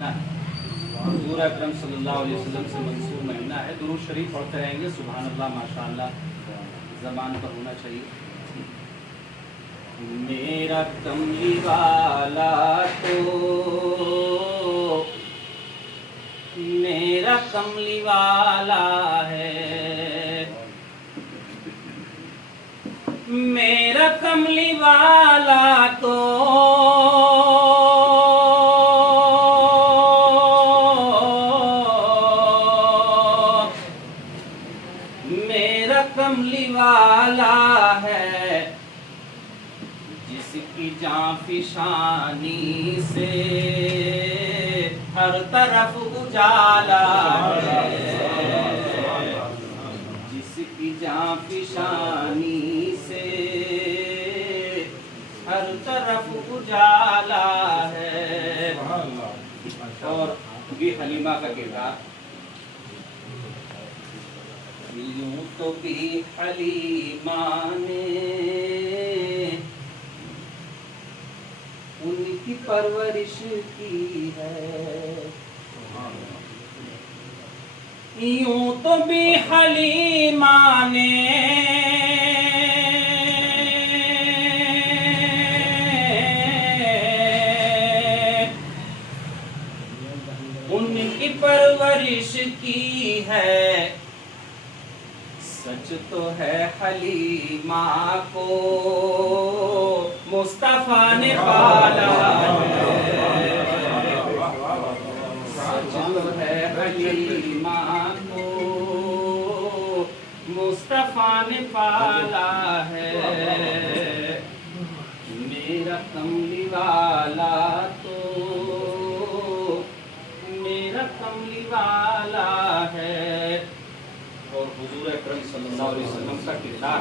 ना हुजूर अकरम सल्लल्लाहु अलैहि वसल्लम से मंसूब महीना है। दुरूद शरीफ पढ़ते रहेंगे। सुभान अल्लाह, माशाअल्लाह ज़बान पर होना चाहिए। मेरा कमली वाला तो मेरा कमली वाला है, मेरा कमली वाला तो मेरा कमली वाला है, जिसकी जांफिशानी से हर तरफ उजाला है, जिसकी जांफिशानी से हर तरफ उजाला है। और ये हलीमा का किरदार, यूं तो भी हलीमा ने उनकी परवरिश की है, यूं तो भी हलीमा ने उनकी परवरिश की है। सच तो है हलीमा को मुस्तफा ने पाला है, सच तो है हलीमा को मुस्तफा ने पाला है। मेरा कमली वाला तो मेरा कमली वाला है। और हुजूर अकरम सल्लल्लाहु अलैहि वसल्लम का किरदार